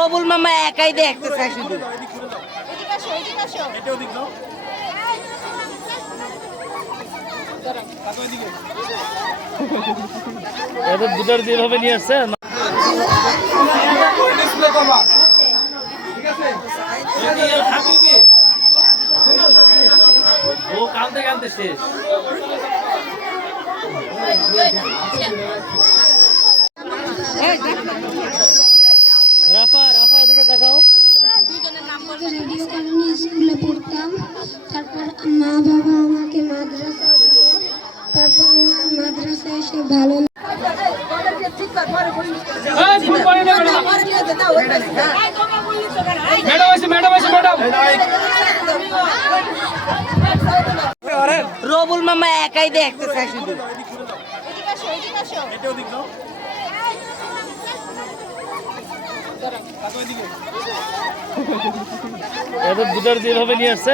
রবুল মামা একাই দেখতে চাই শুধু। এদের দুটার যেভাবে নিয়ে আসছে ও কাঁদতে কাঁদতে শেষ। রাফা রাফা এদিকে দেখাও। রেডিও কারণে স্কুলে পড়তাম, তারপর মা বাবা আমাকে মাদ্রাসায় দিল, তারপর আমি মাদ্রাসায় এসে ভালো রবুল মামা একাই দেখতে চাই শুধু। এদের দুটার যেভাবে নিয়ে আসছে